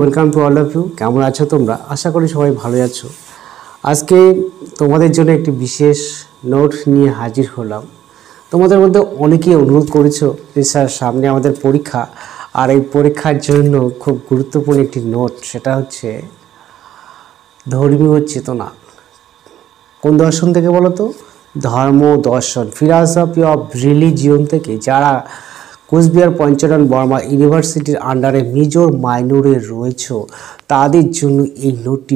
Welcome to all of you. কেমন আছো তোমরা? আশা করি সবাই ভালো আছো। আজকে তোমাদের জন্য একটি বিশেষ নোট নিয়ে হাজির হলাম। তোমাদের মধ্যে অনেকেই অনুরোধ করেছো যে স্যার সামনে আমাদের পরীক্ষা, আর এই পরীক্ষার জন্য খুব গুরুত্বপূর্ণ একটি নোট, সেটা হচ্ছে ধর্মীয় চেতনা। কোন দর্শন থেকে বলো তো? ধর্ম দর্শন, ফিলসফি অফ রিলিজিয়ন থেকে। যারা কোচবিহার পঞ্চরণ বর্মা ইউনিভার্সিটির আন্ডারে মেজর মাইনরে রয়েছে তাদের জন্য এই নোটটি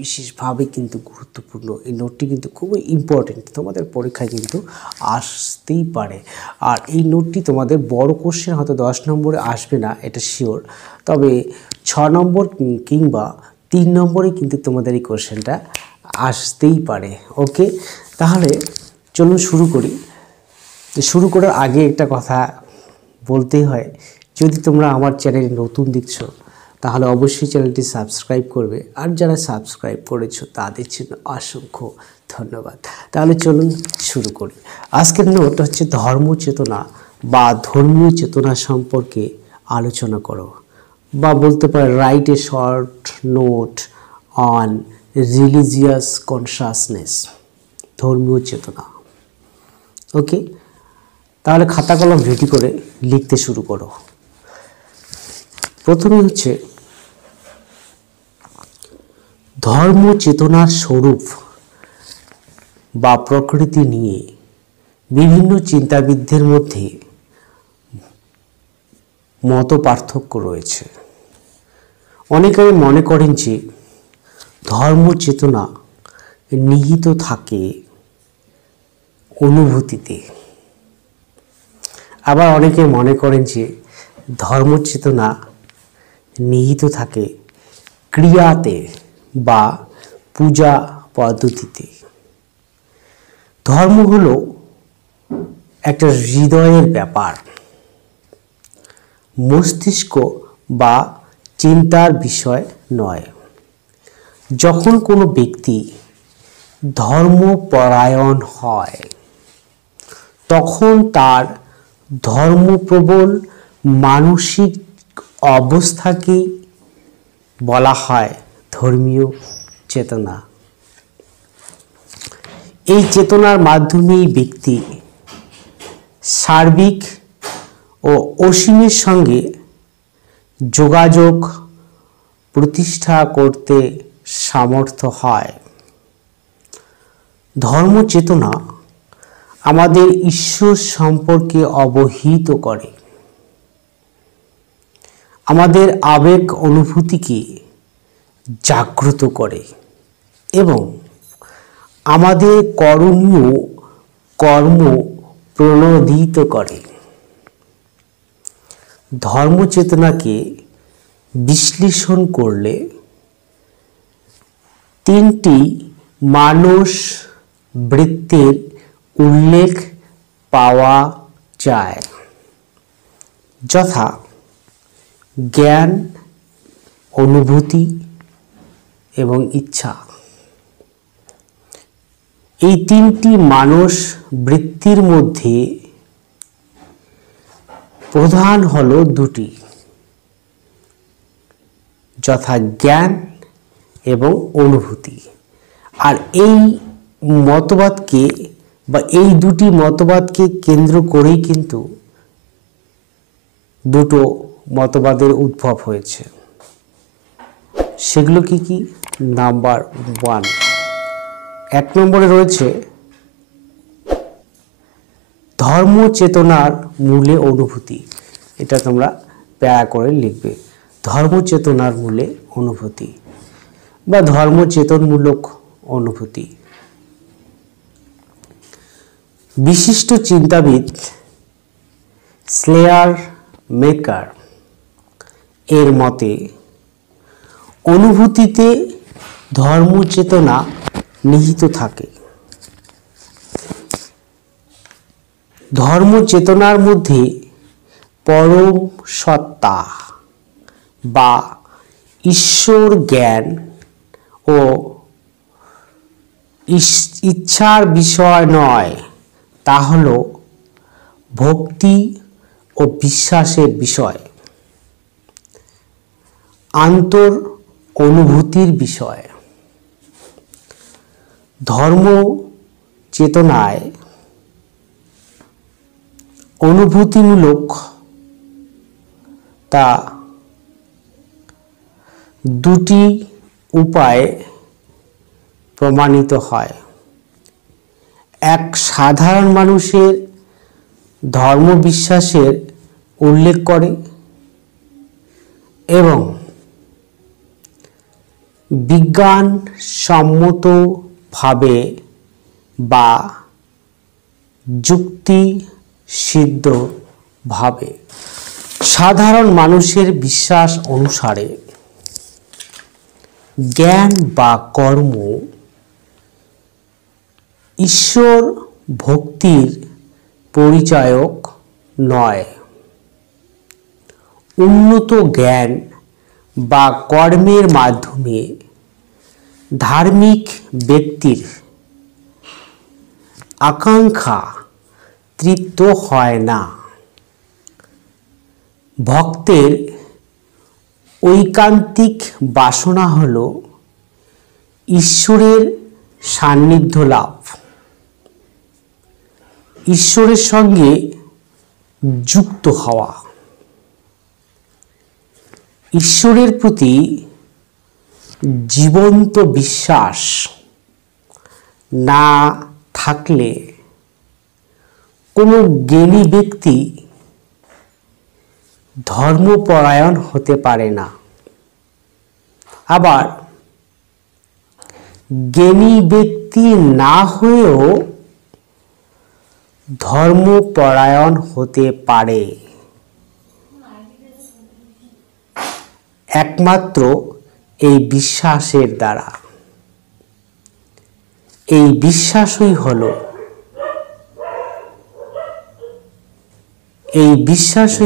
বিশেষভাবে কিন্তু গুরুত্বপূর্ণ। এই নোটটি কিন্তু খুবই ইম্পর্টেন্ট, তোমাদের পরীক্ষায় কিন্তু আসতেই পারে। আর এই নোটটি তোমাদের বড় কোশ্চেন হয়তো 10 নম্বরে আসবে না, এটা শিওর, তবে 6 নম্বর কিংবা 3 নম্বরে কিন্তু তোমাদের এই কোশ্চেনটা আসতেই পারে। ওকে, তাহলে চলুন শুরু করি। শুরু করার আগে একটা কথা বলতেই হয়, যদি তোমরা আমার চ্যানেলে নতুন দেখছো তাহলে অবশ্যই চ্যানেলটি সাবস্ক্রাইব করবে, আর যারা সাবস্ক্রাইব করেছো তাদের জন্য অসংখ্য ধন্যবাদ। তাহলে চলুন শুরু করি। আজকের নোট হচ্ছে ধর্ম চেতনা বা ধর্মীয় চেতনা সম্পর্কে আলোচনা করো, বা বলতে পারে write a short note on religious consciousness, ধর্মীয় চেতনা। ওকে, তাহলে খাতা কলম রেডি করে লিখতে শুরু করো। প্রথমে হচ্ছে ধর্ম চেতনার স্বরূপ বা প্রকৃতি নিয়ে বিভিন্ন চিন্তাবিদদের মধ্যে মত পার্থক্য রয়েছে। অনেকে মনে করেন যে ধর্ম চেতনা নিহিত থাকে অনুভূতিতে, আবার অনেকে মনে করেন যে ধর্ম চেতনা নিহিত থাকে ক্রিয়াতে বা পূজা পদ্ধতিতে। ধর্ম হলো একটা হৃদয়ের ব্যাপার, মস্তিষ্ক বা চিন্তার বিষয় নয়। যখন কোনো ব্যক্তি ধর্মপরায়ণ হয় তখন তার ধর্মপ্রবল মানসিক অবস্থাকে বলা হয় ধর্মীয় চেতনা। এই চেতনার মাধ্যমেই ব্যক্তি সার্বিক ও অসীমের সঙ্গে যোগাযোগ প্রতিষ্ঠা করতে সামর্থ্য হয়। ধর্ম চেতনা আমাদের ঈশ্বর সম্পর্কে অবহিত করে, আমাদের আবেগ অনুভূতিকে জাগ্রত করে এবং আমাদের করণীয় কর্ম প্রণোদিত করে। ধর্ম চেতনাকে বিশ্লেষণ করলে 3টি মানস বৃত্তির উল্লেখ পাওয়া যায়, যথা জ্ঞান, অনুভূতি এবং ইচ্ছা। এই 3টি মানস বৃত্তির মধ্যে প্রধান হলো 2টি, যথা জ্ঞান এবং অনুভূতি। আর এই মতবাদকে বা এই 2টি মতবাদকে কেন্দ্র করেই কিন্তু 2টো মতবাদের উদ্ভব হয়েছে। সেগুলো কি কি? নাম্বার 1, 1 নম্বরে রয়েছে ধর্ম চেতনার মূলে অনুভূতি। এটা তোমরা প্যারা করে লিখবে, ধর্ম চেতনার মূলে অনুভূতি বা ধর্মচেতনমূলক অনুভূতি। বিশিষ্ট চিন্তাবিদ স্লেয়ারমেকার এর মতে অনুভূতিতে ধর্মচেতনা নিহিত থাকে। ধর্মচেতনার মধ্যে পরম সত্তা বা ঈশ্বর জ্ঞান ও ইচ্ছার বিষয় নয়, তা হল ভক্তি ও বিশ্বাসের বিষয়। আন্তর অনুভূতির বিষয়। ধর্ম চেতনায় অনুভূতিমূলক তা দুটি উপায়ে প্রমাণিত হয়। এক, সাধারণ মানুষের ধর্মবিশ্বাসের উল্লেখ করে এবং বিজ্ঞানসম্মতভাবে বা যুক্তিসিদ্ধভাবে। সাধারণ মানুষের বিশ্বাস অনুসারে জ্ঞান বা কর্ম ঈশ্বর ভক্তির পরিচায়ক নয়। উন্নত জ্ঞান বা কর্মের মাধ্যমে ধার্মিক ব্যক্তির আকাঙ্ক্ষা তৃপ্ত হয় না। ভক্তের ঐকান্তিক বাসনা হল ঈশ্বরের সান্নিধ্য লাভ, ঈশ্বরের সঙ্গে যুক্ত হওয়া। ঈশ্বরের প্রতি জীবন্ত বিশ্বাস না থাকলে কোনো জ্ঞানী ব্যক্তি ধর্মপরায়ণ হতে পারে না। আবার জ্ঞানী ব্যক্তি না হয়েও ধর্মপরায়ণ হতে পারে একমাত্র এই বিশ্বাসের দ্বারা। এই বিশ্বাসই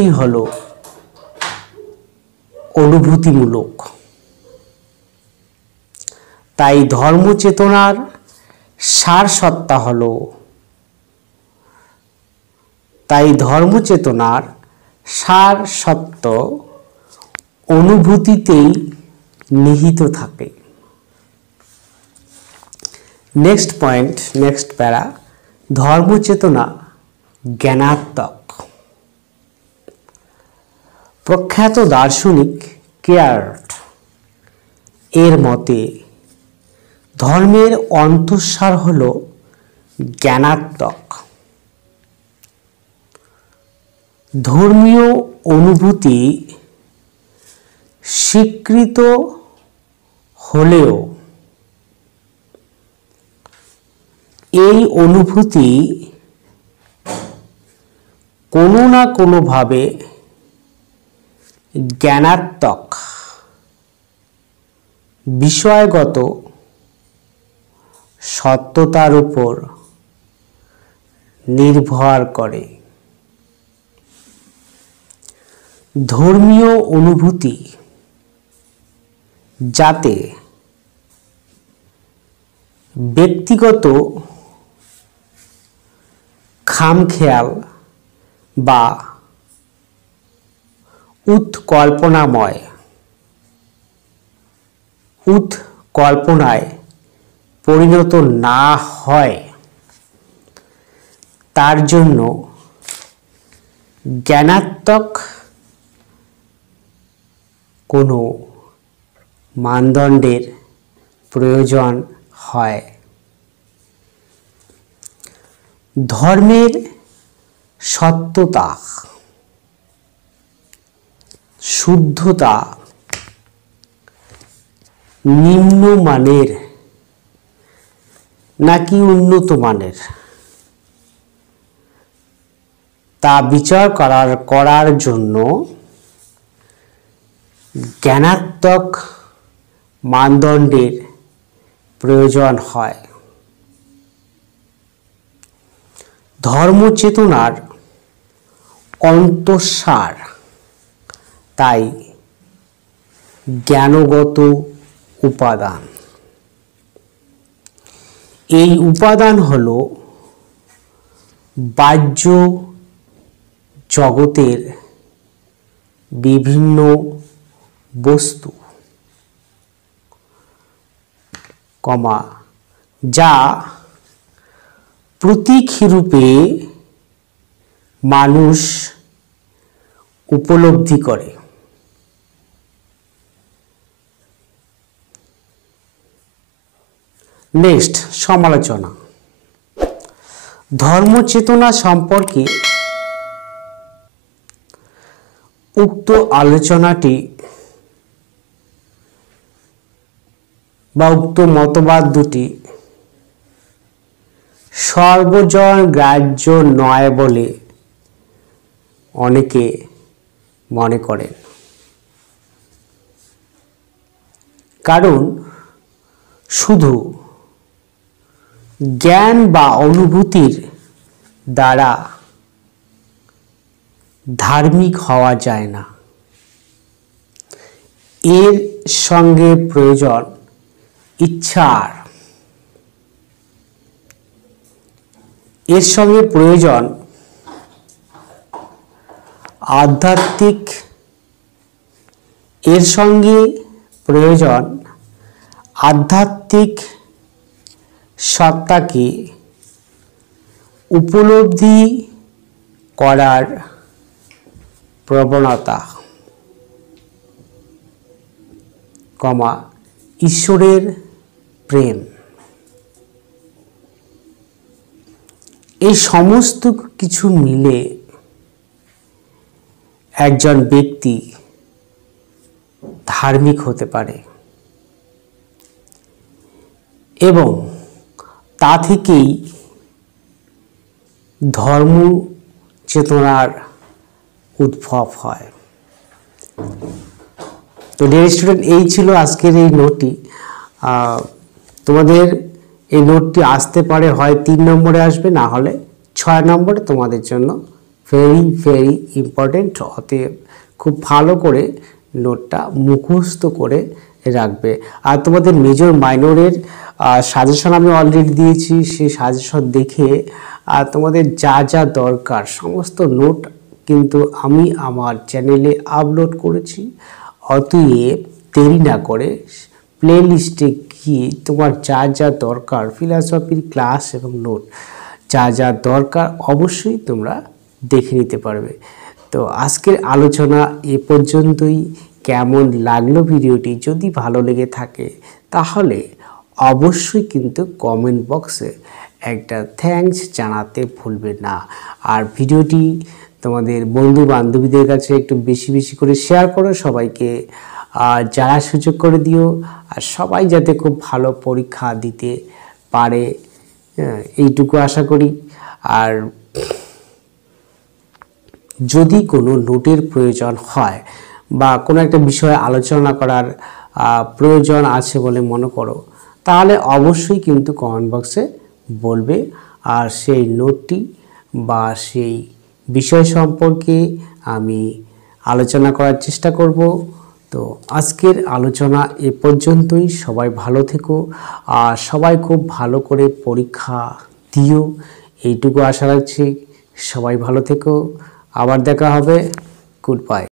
হলো অনুভূতিমূলক। তাই ধর্মচেতনার সারসত্তা অনুভূতিতেই নিহিত থাকে। নেক্সট পয়েন্ট, নেক্সট প্যারা, ধর্মচেতনা জ্ঞানাত্মক। প্রখ্যাত দার্শনিক কেয়ার্ট এর মতে ধর্মের অন্তঃসার হল জ্ঞানাত্মক। ধর্মীয় অনুভূতি স্বীকৃত হলেও এই অনুভূতি কোনো না কোনোভাবে জ্ঞানাত্মক বিষয়গত সত্যতার উপর নির্ভর করে। ধর্মীয় অনুভূতি যাতে ব্যক্তিগত খামখেয়াল বা উৎকল্পনায় পরিণত না হয় তার জন্য জ্ঞানাত্মক কোনো মানদণ্ডের প্রয়োজন হয়। ধর্মের সত্যতা, শুদ্ধতা নিম্নমানের নাকি উন্নত মানের তা বিচার করার জন্য জ্ঞানাত্মক মানদণ্ডের প্রয়োজন হয়। ধর্মচেতনার অন্তঃসার তাই জ্ঞানগত উপাদান। এই উপাদান হল বাহ্য জগতের বিভিন্ন বস্তু, কমা যা প্রতীক রূপে মানুষ উপলব্ধি করে। নেক্সট, সমালোচনা। ধর্মচেতনা সম্পর্কে উক্ত আলোচনাটি বা উক্ত মতবাদ দুটি সর্বজন গ্রাহ্য নয় বলে অনেকে মনে করেন। কারণ শুধু জ্ঞান বা অনুভূতির দ্বারা ধার্মিক হওয়া যায় না, এর সঙ্গে প্রয়োজন ইচ্ছার, এর সঙ্গে প্রয়োজন আধ্যাত্মিক, এর সঙ্গে প্রয়োজন আধ্যাত্মিক সত্তাকে উপলব্ধি করার প্রবণতা, কমা ঈশ্বরের প্রেম। এই সমস্ত কিছু মিলে একজন ব্যক্তি ধার্মিক হতে পারে এবং তা থেকেই ধর্ম চেতনার উদ্ভব হয়। তো ডিয়ার স্টুডেন্ট, এই ছিল আজকের এই নোটটি। তোমাদের এই নোটটি আসতে পারে হয় 3 নম্বরে আসবে, না হলে 6 নম্বরে তোমাদের জন্য ভেরি ভেরি ইম্পর্টেন্ট। অতএব খুব ভালো করে নোটটা মুখস্থ করে রাখবে। আর তোমাদের মেজর মাইনরের সাজেশন আমি অলরেডি দিয়েছি, সেই সাজেশন দেখে তোমাদের যা যা দরকার সমস্ত নোট কিন্তু আমি আমার চ্যানেলে আপলোড করেছি। অতএব দেরি না করে প্লে লিস্টে গিয়ে তোমার যা যা দরকার, ফিলসফির ক্লাস এবং নোট যা যা দরকার অবশ্যই তোমরা দেখে নিতে পারবে। তো আজকের আলোচনা এ পর্যন্তই। কেমন লাগলো ভিডিওটি? যদি ভালো লেগে থাকে তাহলে অবশ্যই কিন্তু কমেন্ট বক্সে একটা থ্যাঙ্কস জানাতে ভুলবে না। আর ভিডিওটি তোমাদের বন্ধু বান্ধবীদের কাছে একটু বেশি বেশি করে শেয়ার করো, সবাইকে যারা সুযোগ করে দিও। আর সবাই যাতে খুব ভালো পরীক্ষা দিতে পারে এইটুকু আশা করি। আর যদি কোনো নোটের প্রয়োজন হয় বা কোনো একটা বিষয়ে আলোচনা করার প্রয়োজন আছে বলে মনে করো, তাহলে অবশ্যই কিন্তু কমেন্ট বক্সে বলবে। আর সেই নোটটি বা সেই বিষয় সম্পর্কে আমি আলোচনা করার চেষ্টা করব। তো আজকের আলোচনা এ পর্যন্তই। সবাই ভালো থেকো আর সবাই খুব ভালো করে পরীক্ষা দিও, এইটুকু আশা রাখছি। সবাই ভালো থেকো, আবার দেখা হবে। Good bye.